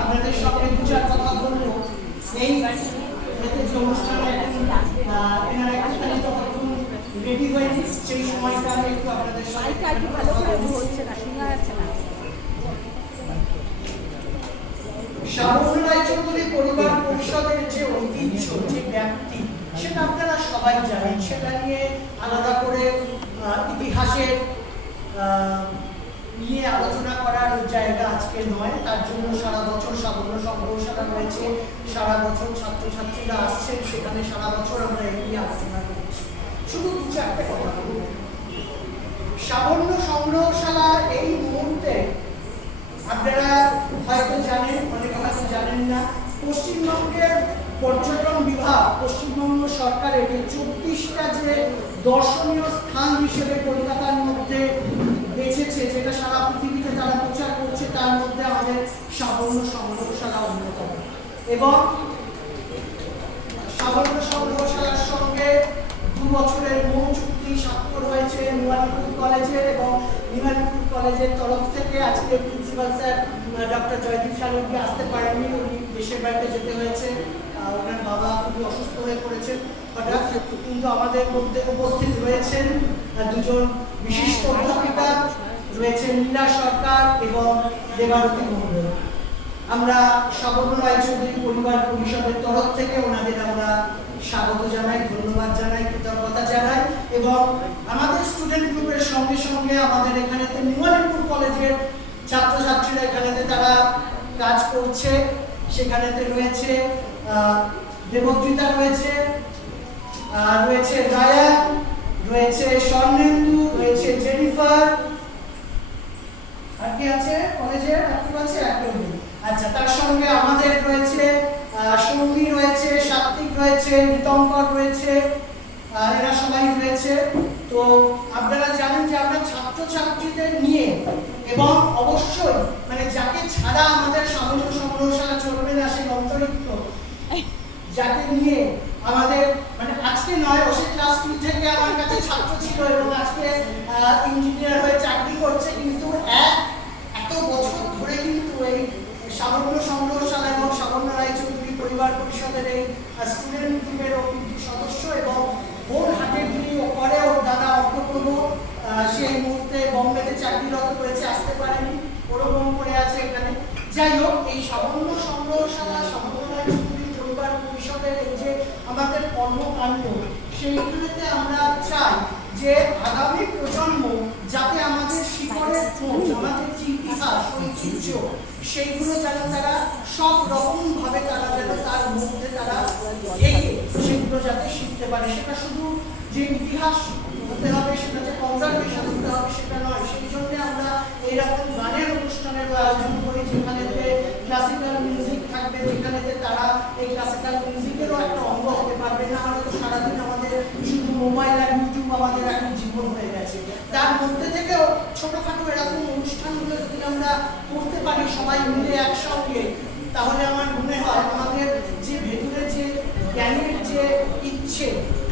আপনাদের সঙ্গে দুচার কথা বলবো। এই যে অনুষ্ঠানে এনারা একটুখানি তখন রেডি হয়নি, সেই সময়টা আমি একটু আপনাদের সঙ্গে শাবনূর রায়চৌধুরী পরিবার পরিষদের যে ঐতিহ্য, যে ব্যাপ্তি, সেটা আপনারা সবাই জানেন। সেটা নিয়ে আলাদা করে ইতিহাসের নিয়ে আলোচনা করার জায়গা আজকে নয়। তার জন্য সারা বছর সাবর্ণ সংগ্রহশালা রয়েছে, সারা বছর ছাত্রছাত্রীরা আসছেন, সেখানে সারা বছর আমরা এই নিয়ে আলোচনা করছি। শুধু দু চারটে কথা বলব। সাবর্ণ সংগ্রহশালা এই মুহূর্তে আপনারা হয়তো জানেন, অনেকে হয়তো জানেন না, পশ্চিমবঙ্গের পর্যটন বিভাগ, পশ্চিমবঙ্গ সরকারের 24টা যে দর্শনীয় স্থান হিসেবে কলকাতার মধ্যে বেছেছে, যেটা সারা পৃথিবীতে তারা প্রচার করছে, তার মধ্যে আমাদের সাবর্ণ সংগ্রহশালা অন্যতম। এবং সাবর্ণ সংগ্রহশালার সঙ্গে 2 বছরের মূল চুক্তি স্বাক্ষর হয়েছে নিমালিপুর কলেজের, এবং নিমালিপুর কলেজের তরফ থেকে আজকে প্রিন্সিপাল স্যার ডক্টর জয়দীপ সালুকি আসতে পারেননি, উনি দেশের বাড়িতে যেতে হয়েছে, ওনার বাবা খুবই অসুস্থ হয়ে পড়েছেন হঠাৎ। কিন্তু আমাদের মধ্যে উপস্থিত রয়েছেন দুজন বিশিষ্ট অধ্যাপিকা, রয়েছেন লীলা সরকার এবং দেবারতী মণ্ডল। আমরা সাবর্ণ রায়চৌধুরী পরিবার পরিষদের তরফ থেকে ওনাদের আমরা স্বাগত জানাই, ধন্যবাদ জানাই, কৃতজ্ঞতা জানাই। এবং আমাদের স্টুডেন্ট গ্রুপের সঙ্গে সঙ্গে আমাদের এখানেতে নিমালিপুর কলেজের ছাত্রছাত্রীরা এখানেতে তারা কাজ করছে। সেখানেতে রয়েছে দেবজিতা, রয়েছে রয়েছে রায়া, রয়েছে স্বর্ণেন্দু, রয়েছে জেনিফার, আর কি আছে কলেজে, আর কি আছে একদম। আচ্ছা, তার সঙ্গে আমাদের রয়েছে সঙ্গী, রয়েছে সাত্বিক, রয়েছে ঋতঙ্কর, রয়েছে, এরা সবাই রয়েছে। তো আপনারা জানেন যে আমরা ছাত্রছাত্রীদের নিয়ে, এবং অবশ্যই মানে যাকে ছাড়া আমাদের সাবর্ণ সংগ্রহশালা চলবে না, সেই অন্তরিক্ত যাকে নিয়ে আমাদের মানে আজকে নয়, ও সে ক্লাস 2 থেকে আমার কাছে ছাত্র ছিল এবং আজকে ইঞ্জিনিয়ার হয়ে চাকরি করছে। কিন্তু এত বছর ধরে কিন্তু এই সাবর্ণ সংগ্রহশালা এবং সাবর্ণ রায়চৌধুরী পরিবার পরিষদের এই স্টুডেন্ট গ্রুপের সদস্য, এবং ওর হাতে যিনি করে ওর দাদা অর্থপ্রভ, সেই মুহূর্তে বম্বেতে চাকরিরত করেছে, আসতে পারেনি, ওরকম করে আছে এখানে। যাই হোক, এই সাবর্ণ সংগ্রহশালা, সাবর্ণ রায়চৌধুরী পরিবার পরিষদের এই যে আমাদের কর্মকাণ্ড, সেইগুলোতে আমরা চাই যে আগামী প্রজন্ম যাতে আমাদের শিকড়ের খোঁজ, আমাদের যে ইতিহাস, ঐতিহ্য, সেইগুলো যেন তারা সব রকম ভাবে তারা যেন তার মধ্যে তারা সেগুলো যাতে শিখতে পারে। সেটা শুধু যে ইতিহাস হতে হবে, সেটা যে কনজারভেশন হতে হবে, সেটা নয়। সেই জন্য আমরা এইরকম গানের অনুষ্ঠানের আয়োজন করি, যেখানেতে ক্লাসিক্যাল মিউজিক থাকবে, যেখানেতে তারা এই ক্লাসিক্যাল মিউজিকেরও একটা অঙ্গ হতে পারবে। না হলে তো সারাদিন আমাদের শুধু মোবাইল আর ইউটিউব আমাদের এখন জীবন হয়ে গেছে। তার মধ্যে থেকেও ছোটখাটো এরকম অনুষ্ঠানগুলো যদি আমরা করতে পারি সবাই মিলে একসঙ্গে, তাহলে আমার মনে হয় আমাদের যে ভেতরে যে জ্ঞানের যে ইচ্ছে,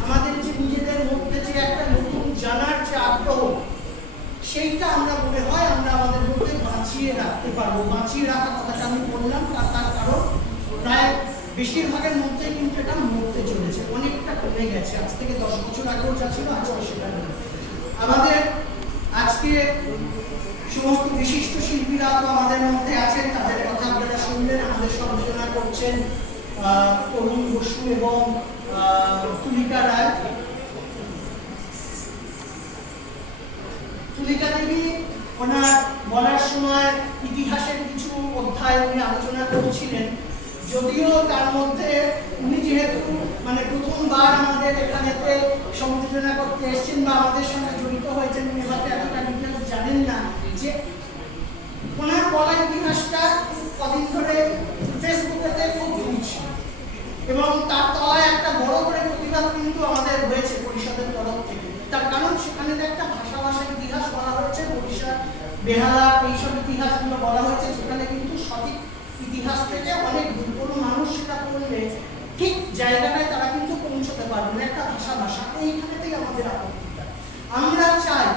আমাদের যে নিজেদের মধ্যে যে একটা নতুন জানার যে আগ্রহ, সেইটা আমরা মনে হয় আমরা আমাদের মধ্যে বাঁচিয়ে রাখতে পারবো। বাঁচিয়ে রাখা কথাটা আমি বললাম তার কারণ প্রায় বেশিরভাগের মধ্যে কিন্তু এটা মরতে চলেছে, অনেকটা কমে গেছে। আজ থেকে 10 বছর আগেও যা ছিল আজকে সেটা নেই। আমাদের আজকে সমস্ত বিশিষ্ট শিল্পীরা তো আমাদের মধ্যে আছেন, তাদের কথা আপনারা শুনলেন। আমাদের সঞ্চালনা করছেন তরুণ বসু এবং তুলিকা রায়। তুলিকা দেবী ওনার বলার সময় ইতিহাসের কিছু অধ্যায় উনি আলোচনা করছিলেন, যদিও তার মধ্যে উনি যেহেতু মানে প্রথমবার আমাদের এখানেতে সংযোজনা করতে এসেছেন বা আমাদের সঙ্গে জড়িত হয়েছেন, উনি হয়তো এতটা ডিটেলস জানেন না যে ওনার বলা ইতিহাসটা কদিন ধরে ফেসবুকেতে খুব ঘুরছে, এবং তার তলায় একটা বড় করে প্রতিবাদ কিন্তু আমাদের হয়েছে পরিষদের তরফ থেকে। তার কারণ সেখানে একটা ভাষা ইতিহাস বলা হয়েছে, ওড়িশা, বেহালা, এইসব ইতিহাসগুলো বলা হয়েছে, যেখানে কিন্তু সঠিক ইতিহাস থেকে অনেক কোনো মানুষ সেটা পড়লে ঠিক জায়গাটায় তারা কিন্তু পৌঁছতে পারবে না। একটা ভাষা এইখানে থেকে আমাদের আপত্তিটা। আমরা চাই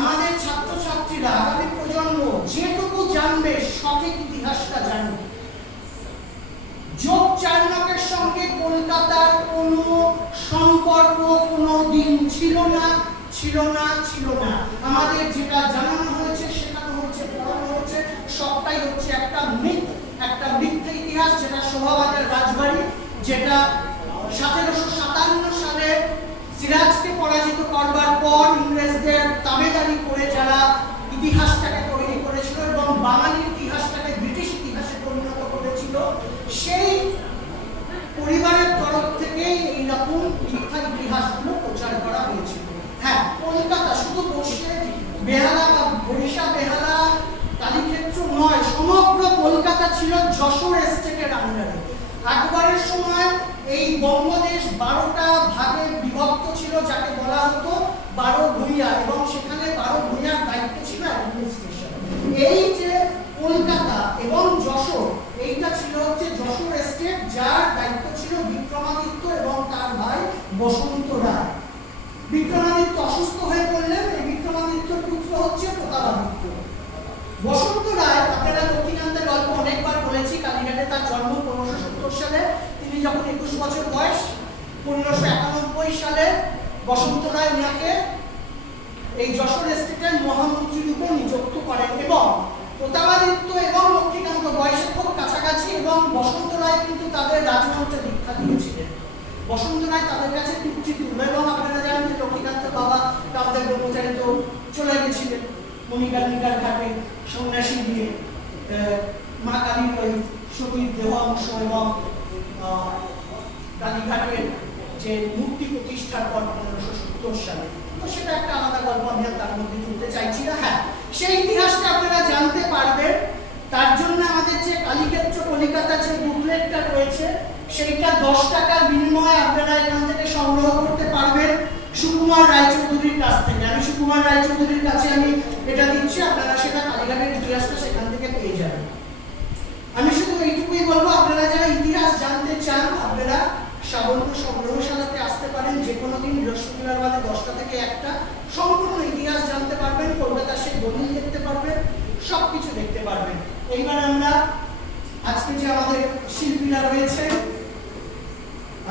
আমাদের ছাত্রছাত্রীরা, আগামী প্রজন্ম যেটুকু জানবে জানবে, সঠিক ইতিহাসটা জানো। যোগ চার্নকের সঙ্গে কলকাতার কোনো সম্পর্ক কোনো দিন ছিল না। আমাদের যেটা জানানো হয়েছে, শেখানো হয়েছে, পড়ানো হয়েছে, সবটাই হচ্ছে একটা মিথ্যে ইতিহাস, যেটা শোভাবাজার রাজবাড়ি, যেটা 1757 সালে সিরাজকে পরাজিত করবার পর ইংরেজদের তাবেদারি করে যারা ইতিহাসটাকে তৈরি করেছিল এবং বাঙালির ইতিহাসটাকে ব্রিটিশ ইতিহাসে পরিণত করেছিল, সেই পরিবারের তরফ থেকে এইরকম মিথ্যা ইতিহাসগুলো প্রচার করা হয়েছিল। হ্যাঁ, কলকাতা শুধু বসে বেহালা বা বরিশা বেহালা কালীক্ষেত্র নয়, সমগ্র কলকাতা ছিল যশোর এস্টেটের আন্ডারে। আকবরের সময় এই বঙ্গদেশ 12টা ভাগে বিভক্ত ছিল, যাকে বলা হতো 12 ভূঁইয়া, এবং সেখানে 12 ভূঁইয়ার দায়িত্ব ছিল অ্যাডমিনিস্ট্রেশন। এই যে কলকাতা এবং যশোর, এইটা ছিল হচ্ছে যশোর এস্টেট, যার দায়িত্ব ছিল বিক্রমাদিত্য এবং তার ভাই বসন্ত রায়। বিক্রমাদিত্য অসুস্থ হয়ে পড়লেন, এই বিক্রমাদিত্যর পুত্র হচ্ছে প্রতাপাদিত্য। বসন্ত রায়, আপনারা লক্ষ্মীকান্তের গল্প অনেকবার বলেছি, কালীঘাটে তার জন্ম 1570 সালে। তিনি যখন 21 বছর বয়স, 1591 সালে বসন্ত রায় ওনাকে এই যশোর এস্টেটের মহামন্ত্রী রূপে নিযুক্ত করেন, এবং প্রতাপাদিত্য এবং লক্ষ্মীকান্ত বয়সে খুব কাছাকাছি, এবং বসন্ত রায় কিন্তু তাদের রাজমন্ত্রে দীক্ষা দিয়েছিলেন। বসন্ত রায় তাদের কাছে পিতৃতুল্য, এবং আপনারা জানেন যে লক্ষ্মীকান্তের বাবা কামদেব ব্রহ্মচারী তো চলে গেছিলেন মণিকার্ণিকার ঘাটে সন্ন্যাসী দিয়ে মা কালীর ওই সতীর দেহ অংশ এবং কালীঘাটের যে মূর্তি প্রতিষ্ঠার পর 1570 সালে। তো সেটা একটা আলাদা গল্প, আমি তার মধ্যে তুলতে চাইছি না। হ্যাঁ, সেই ইতিহাসটা আপনারা জানতে পারবেন। তার জন্য আমাদের যে কালীক্ষেত্র কলিকাতা যে বুকলেটটা রয়েছে, সেইটা 10 টাকার বিনিময়ে আপনারা এখান থেকে সংগ্রহ করতে পারবেন সুকুমার রায়চৌধুরীর কাছ থেকে। আমি সুকুমার রায়চৌধুরীর কাছে আমি এটা দিচ্ছি, আপনারা সেটা কালীঘাটের ইতিহাসটা সেখান থেকে পেয়ে যাবেন। আমি শুধু এইটুকুই বলবো, আপনারা যারা ইতিহাস জানতে চান, আপনারা সাবন্ত সংগ্রহশালাতে আসতে পারেন যে কোনো দিন, বৃহস্পতিবার বাদে 10টা থেকে 1টা। সম্পূর্ণ ইতিহাস জানতে পারবেন, কলকাতার সেই দলিল দেখতে পারবেন, সবকিছু দেখতে পারবেন। এইবার আমরা আজকে যে আমাদের শিল্পীরা রয়েছে